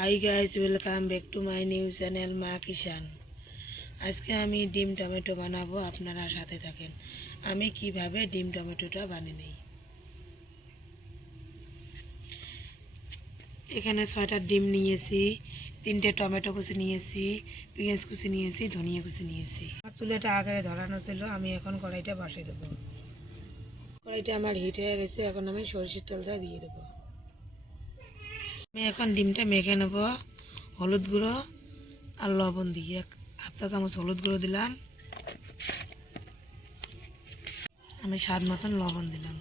Hi guys, welcome back to my new channel মা কিষান। আজকে আমি ডিম টমেটো বানাবো, আপনারা সাথে থাকেন। আমি কিভাবে ডিম টমেটোটা বানিয়ে নিই। এখানে 6টা ডিম নিয়েছি, 3টে টমেটো কুচি নিয়েছি, পেঁয়াজ কুচি নিয়েছি, ধনিয়া কুচি নিয়েছি। আমার চুলাটা আগে ধরানো ছিল, আমি এখন কড়াইটা বসিয়ে দেবো। কড়াইটা আমার হিট হয়ে গেছে, এখন আমি সরষের তেলটা দিয়ে দেবো। আমি এখন ডিমটা মেখে নেবো। হলুদ গুঁড়ো আর লবণ দিয়ে হাফ চা চামচ হলুদ গুঁড়ো দিলাম, আমি স্বাদ মতন লবণ দিলাম।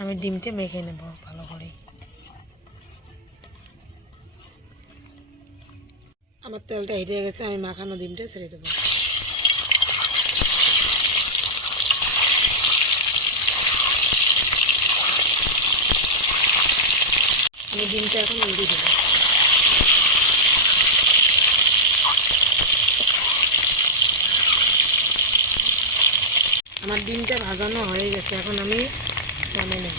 আমি ডিমটা মেখে নেব ভালো করে। আমার তেলটা হেঁটে গেছে, আমি মাখানো ডিমটা ছেড়ে দেবো। আমি ডিমটা এখন উল্টে দেবো। আমার ডিমটা ভাজানো হয়ে গেছে, এখন আমি নামিয়ে নেব।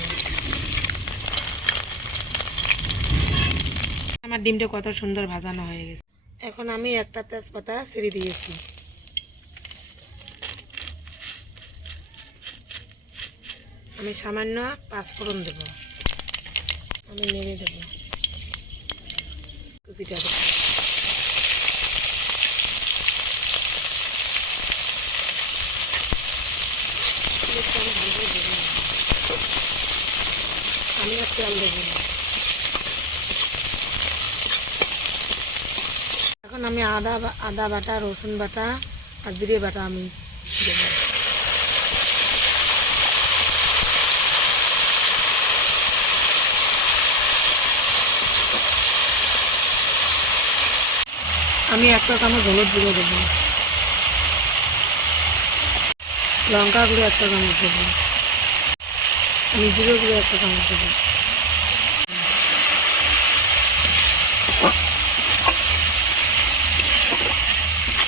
আমার ডিমটা কত সুন্দর ভাজানো হয়ে গেছে। এখন আমি একটা তেজপাতা ছেড়ে দিয়েছি। আমি সামান্য 5 ফোড়ন দেব, আমি নেড়ে দেবো। কুচিটা দেবো। আমি আর তেল দেবো না। এখন আমি আদা বাটা, রসুন বাটা আর জিরে বাটা আমি দেবো। আমি 1 চামচ হলুদ গুঁড়ো দেবো, লঙ্কা গুঁড়ো 1 চামচ দেবো, আমি জিরে গুঁড়ো 1 চামচ দেবো।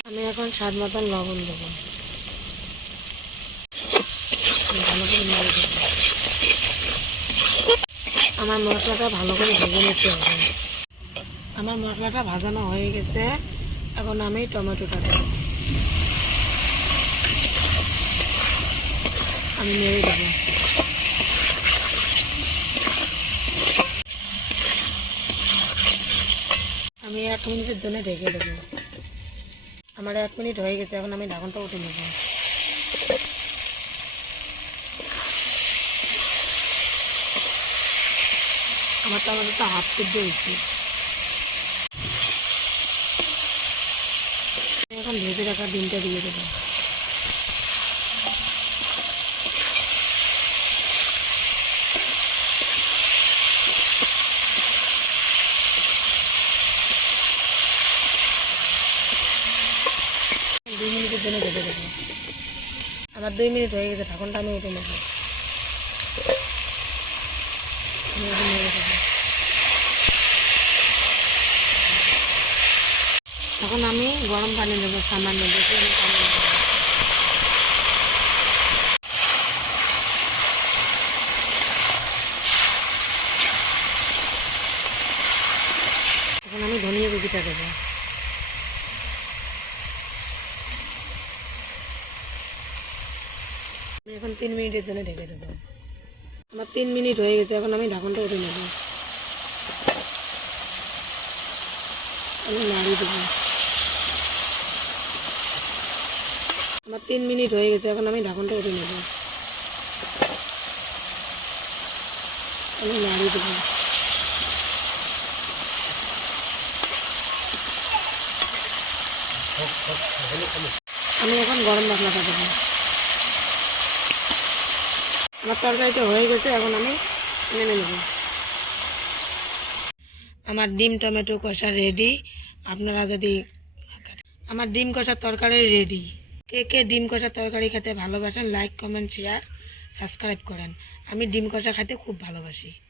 আমি এখন স্বাদ মতন লবণ দেবো, ভালো করে নেড়ে দেবো। আমার মশলাটা ভালো করে ভেজে নিতে হবে। আমার মশলাটা ভাজানো হয়ে গেছে, এখন আমি টমেটোটা দেবো, আমি নেড়ে দেবো। আমি 1 মিনিটের জন্য ঢেকে দেবো। আমার 1 মিনিট হয়ে গেছে, এখন আমি ঢাকনটা উঠে নেব। আমার টমেটোটা হাফ সিদ্ধ হয়েছে। এখন ভেজে রাখা ডিমটা দিয়ে দেবো। দুই মিনিটের জন্য ভেজে দেবো। আমার 2 মিনিট হয়ে গেছে, ঢাকনটা আমি উঠে নেব। এখন আমি গরম পানি দেবো, সামান্য বেশি আমি পানি দেবো। এখন আমি ধনিয়া কুচিটা দেবো। আমি এখন 3 মিনিটের জন্য ঢেকে দেবো। আমার 3 মিনিট হয়ে গেছে, এখন আমি ঢাকনটা উঠে নেব। আমি নাড়িয়ে দেবো। আমার 3 মিনিট হয়ে গেছে, এখন আমি ঢাকনটা উঠে নেব। আমি নাড়িয়ে দেবো। আমি এখন গরম মশলাটা দেবো। আমার তরকারিটা হয়ে গেছে, এখন আমি নেমে নেব। আমার ডিম টমেটো কষা রেডি। আপনারা যদি আমার ডিম কষার তরকারি রেডি। কে কে ডিম কষার তরকারি খেতে ভালোবাসেন, লাইক কমেন্ট শেয়ার সাবস্ক্রাইব করেন। আমি ডিম কষা খেতে খুব ভালোবাসি।